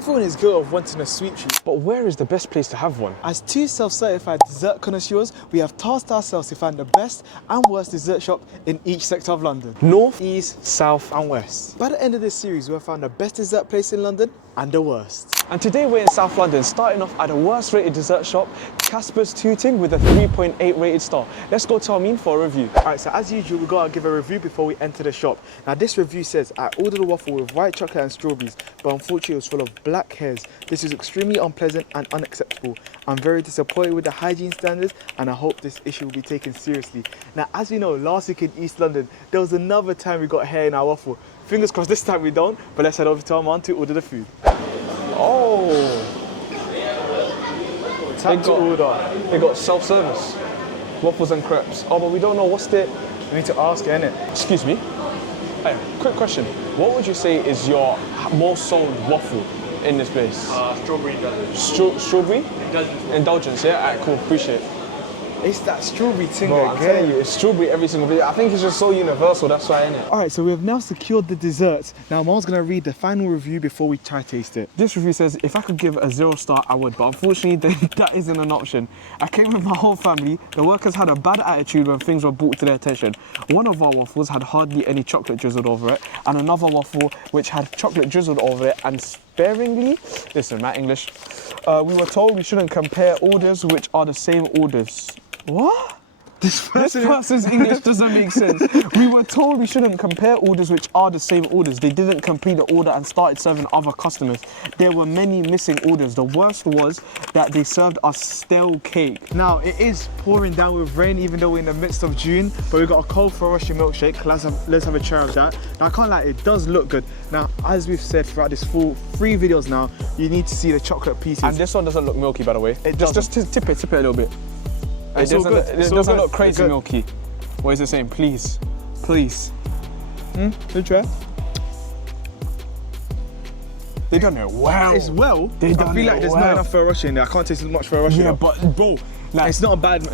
Everyone is guilty of wanting a sweet treat. But where is the best place to have one? As two self-certified dessert connoisseurs, we have tasked ourselves to find the best and worst dessert shop in each sector of London. North, east, south And west. By the end of this series, we'll find the best dessert place in London and the worst. and today we're in South London, starting off at the worst rated dessert shop, Casper's Tooting, with a 3.8 rated star. Let's go to Amin for a review. Alright, so as usual, we gotta give a review before we enter the shop. Now this review says, I ordered a waffle with white chocolate and strawberries, but unfortunately it was full of black hairs. This is extremely unpleasant and unacceptable. I'm very disappointed with the hygiene standards and I hope this issue will be taken seriously. Now as we know, last week in East London, there was another time we got hair in our waffle. Fingers crossed this time we don't, but let's head over to Armand to order the food. Oh, Tap to order. they got self-service, waffles and crepes. Oh, but we don't know what's the... We need to ask, innit? Excuse me. Hey, quick question. What would you say is your most sold waffle in this place? Strawberry indulgence. Strawberry? Indulgence, yeah? Alright, cool, appreciate it. It's that strawberry thing Bro, I'm again. telling you, it's strawberry every single video. I think it's just so universal, that's why, innit? Alright, so we have now secured the desserts. Now Marl's gonna read the final review before we try taste it. This review says, if I could give a 0 star, I would, but unfortunately that isn't an option. I came with my whole family. The workers had a bad attitude when things were brought to their attention. One of our waffles had hardly any chocolate drizzled over it, and another waffle which had chocolate drizzled over it and sparingly, listen, my English, we were told we shouldn't compare orders which are the same orders. What? This person's English doesn't make sense. We were told we shouldn't compare orders which are the same orders. They didn't complete the order and started serving other customers. There were many missing orders. The worst was that they served us stale cake. Now it is pouring down with rain even though we're in the midst of June, but we've got a cold Ferrero milkshake. Let's have a try of that. Now I can't lie, it does look good. Now as we've said throughout this full 3 videos now, you need to see the chocolate pieces. And this one doesn't look milky, by the way. Just tip it a little bit. It It's all doesn't, good. it It's all doesn't good. look crazy It's good. milky. What is it saying? Please. Please. Good try. They done it well. It's well. They I done feel it like there's well. not enough Ferrero in there. I can't taste as much Ferrero. Yeah, but bro, like, it's not a bad.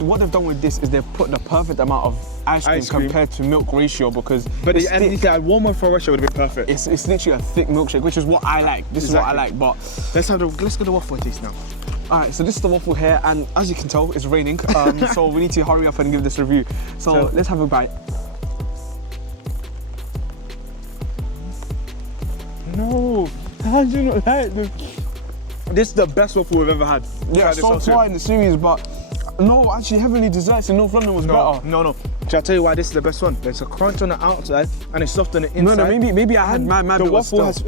what they've done with this is they've put the perfect amount of ice cream compared to milk ratio because But it's and if you had one more Ferrero would have been perfect. it's literally a thick milkshake, which is what I like. This is what I like, but Let's get the waffle taste now. alright, so this is the waffle here, and as you can tell, it's raining, so we need to hurry up and give this review. So let's have a bite. No, how do you not like this? This is the best waffle we've ever had. Yeah, Try this so out too. far in the series, but no, actually, Heavenly Desserts in North London was better. No. Shall I tell you why this is the best one? There's a crunch on the outside and it's soft on the inside. No, maybe I had my the bit was waffle has.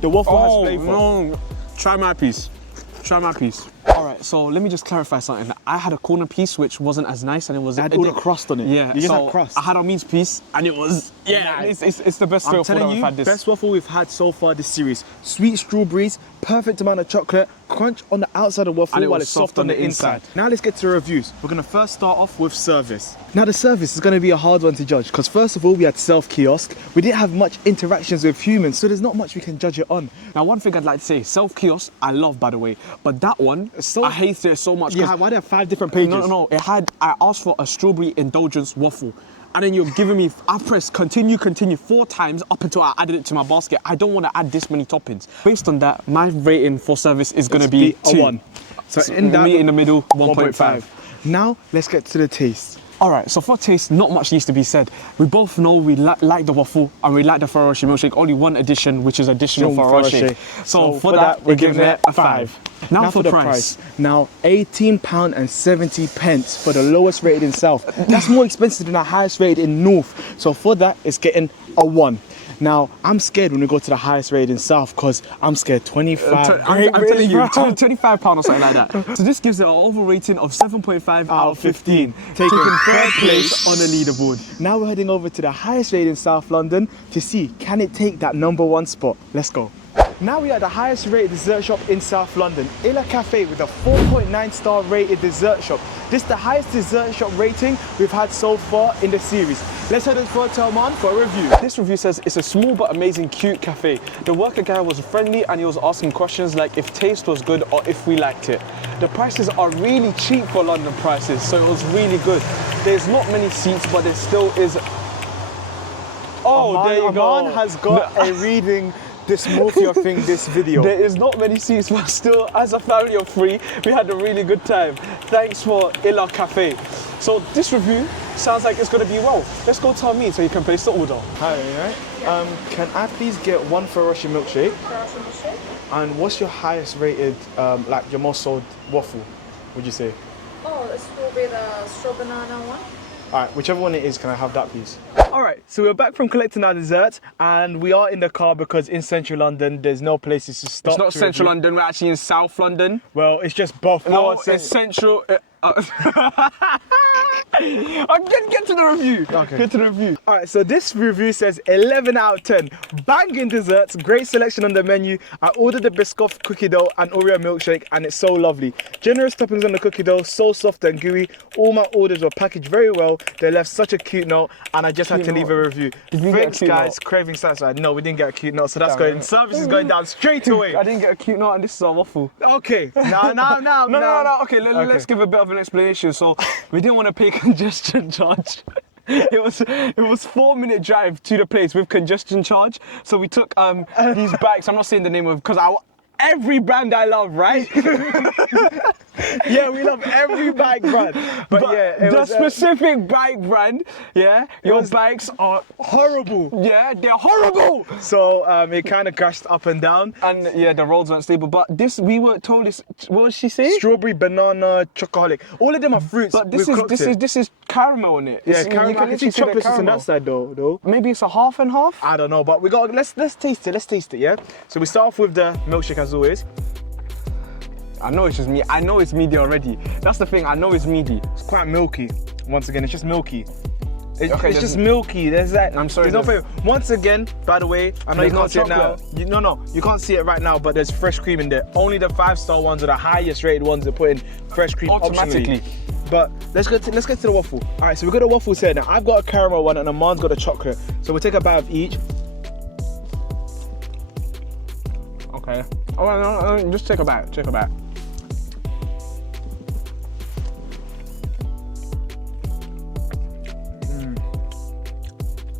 The waffle has flavour. No, try my piece. Try my piece. All right, so let me just clarify something. I had a corner piece which wasn't as nice, and it was. It had all the crust on it. Yeah, You just so had crust. I had Amin's piece, and it was. Yeah, Nice. it's the best I'm waffle telling that you, we've had this. best waffle we've had so far this series. Sweet strawberries, perfect amount of chocolate, crunch on the outside of the waffle And it while was it's soft on the inside. Now let's get to the reviews. We're gonna first start off with service. Now the service is gonna be a hard one to judge because first of all we had self-kiosk. We didn't have much interactions with humans, so there's not much we can judge it on. Now, one thing I'd like to say, self-kiosk, I love, by the way, but that one, I hate it so much. 'cause- Yeah, why do they have 5 different pages? No. I asked for a strawberry indulgence waffle. And then you're giving me, I pressed continue 4 times up until I added it to my basket. I don't want to add this many toppings. Based on that, my rating for service is going to be a 2. 1. So in that, me in the middle, 1.5. Now let's get to the taste. All right, so for taste, not much needs to be said. We both know we like the waffle and we like the Ferrero Rocher milkshake. Only one addition, which is additional Ferrero Rocher. So for that, we're giving it a 5. Now for the price. Now £18.70 for the lowest rated in South. That's more expensive than the highest rated in North. So for that, it's getting a 1. Now, I'm scared when we go to the highest rated in South because I'm scared 25. I'm telling you, £25 or something like that. So this gives it an overall rating of 7.5 out of 15. Taking 3rd place on the leaderboard. Now we're heading over to the highest rated in South London to see, can it take that #1 spot? Let's go. Now we are at the highest rated dessert shop in South London, Illa Cafe, with a 4.9 star rated dessert shop. This is the highest dessert shop rating we've had so far in the series. Let's head over to Oman for a review. This review says it's a small but amazing cute cafe. The worker guy was friendly and he was asking questions like if taste was good or if we liked it. The prices are really cheap for London prices, so it was really good. There's not many seats, but there still is. Oh, there you go. Oman has got a reading dysmorphia thing this video. There is not many seats, but still, as a family of 3, we had a really good time. Thanks for Illa Cafe. So this review sounds like it's going to be well. Let's go to our meet so you can place the order. Hi, right? Can I please get 1 Ferrero milkshake? And what's your highest rated, like your most sold waffle, would you say? Oh, it's will be the straw banana one. Alright, whichever one it is, can I have that please? Alright, so we're back from collecting our desserts and we are in the car because in central London there's no places to stop. It's not central London, we're actually in South London. Well, it's just both. No, it's central. Get to the review. Okay. Get to the review. Alright, so this review says 11 out of 10. Banging desserts, great selection on the menu. I ordered the Biscoff cookie dough and Oreo milkshake and it's so lovely. Generous toppings on the cookie dough, so soft and gooey. All my orders were packaged very well. They left such a cute note and I just had to leave a review. Thanks guys, craving satisfied. No, we didn't get a cute note, so that's going. Service is going down straight away. I didn't get a cute note and this is our waffle. Okay, now. No. Okay, let's give a bit of an explanation. So we didn't want to pay congestion charge. It was 4-minute drive to the place with congestion charge. So we took these bikes. I'm not saying the name of because every brand I love, right? Yeah, we love every bike brand. But yeah, the specific bike brand, yeah, your bikes are horrible. Yeah, they're horrible. So it kind of crashed up and down. And yeah, the roads weren't stable. But this, we were told this. What was she saying? Strawberry, banana, chocoholic. All of them are fruits. But this is caramel in it. Yeah, It's, caramel. You can I can see literally see the chocolates on caramel. that side though. Maybe it's a half and half. I don't know, but we got. Let's taste it. Let's taste it. Yeah. So we start off with the milkshake as always. I know it's just me. I know it's meaty already. That's the thing. I know it's meaty. It's quite milky. Once again, it's just milky. Okay, It's just milky. There's that. I'm sorry, There's no flavor. Once again, by the way, I know you There's can't no see it now. chocolate. No, you can't see it right now, but there's fresh cream in there. Only the 5-star ones are the highest rated ones that put in fresh cream Automatically. optionally. But let's get to the waffle. All right, so we've got the waffles here now. I've got a caramel one and Aman's got a chocolate. So we'll take a bite of each. Okay. Oh no, just take a bite. Take a bite.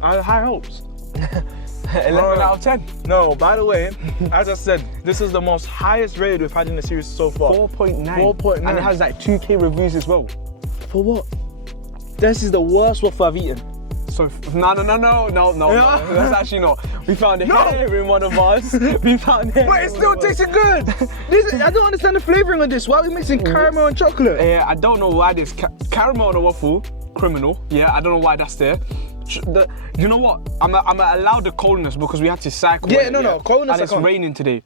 I had high hopes. 11 out of 10. No, by the way, as I said, this is the most highest rated we've had in the series so far. 4.9. 4.9. And it has like 2K reviews as well. For what? This is the worst waffle I've eaten. So no. That's actually not. We found it here in one of ours. We found it. But it still tasted good. I don't understand the flavouring of this. Why are we mixing caramel and chocolate? Yeah, I don't know why this caramel on a waffle, criminal. Yeah, I don't know why that's there. You know what? I'm allowed the coldness because we had to cycle. Yeah, no, coldness And I it's can't. raining today.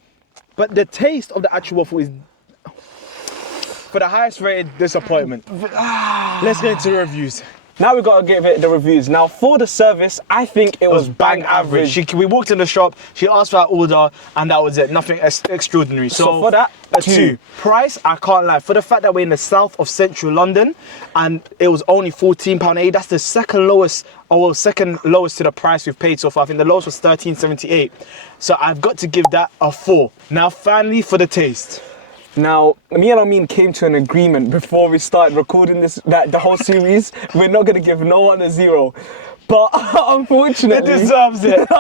But the taste of the actual waffle is for the highest rated disappointment. Let's get into the reviews. Now we've got to give it the reviews. Now for the service, I think it was bang average. We walked in the shop, she asked for our order, and that was it. Nothing extraordinary. So for that, a 2. Price, I can't lie. For the fact that we're in the south of central London, and it was only £14.80, that's the second lowest to the price we've paid so far. I think the lowest was £13.78. So I've got to give that a 4. Now finally for the taste. Now, me and Amin came to an agreement before we started recording the whole series. We're not going to give no one a 0. But unfortunately... It deserves it.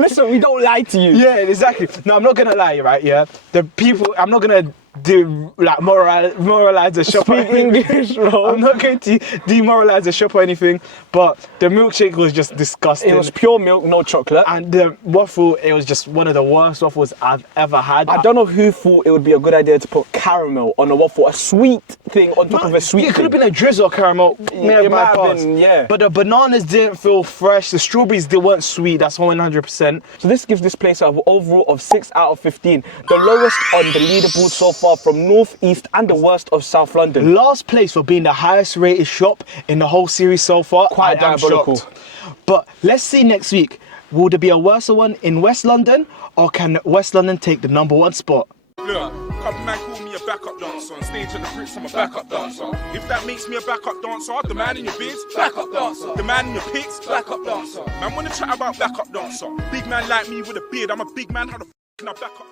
Listen, we don't lie to you. Yeah, exactly. No, I'm not going to lie, right, yeah? I'm not going to demoralize the shop. Speak English, bro. I'm not going to demoralize the shop or anything, but the milkshake was just disgusting. It was pure milk, no chocolate. And the waffle, it was just one of the worst waffles I've ever had. I don't know who thought it would be a good idea to put caramel on a waffle, a sweet thing on top of a sweet It could have thing. been a drizzle of caramel. It might have been, yeah. But the bananas didn't feel fresh. The strawberries, they weren't sweet. That's 100%. So this gives this place an overall of 6 out of 15. The lowest on the leaderboard so far from North, East and the worst of South London. Last place for being the highest rated shop in the whole series so far. Quite I am diabolical. shocked. But let's see next week. Will there be a worse one in West London, or can West London take the #1 spot? Look, couple man call me a backup dancer. On stage at the Brits, I'm a backup dancer. If that makes me a backup dancer, the man in your bids, backup dancer. The man in your pics, backup dancer. Man wanna chat about backup dancer. Big man like me with a beard, I'm a big man, how the f*** can I back up?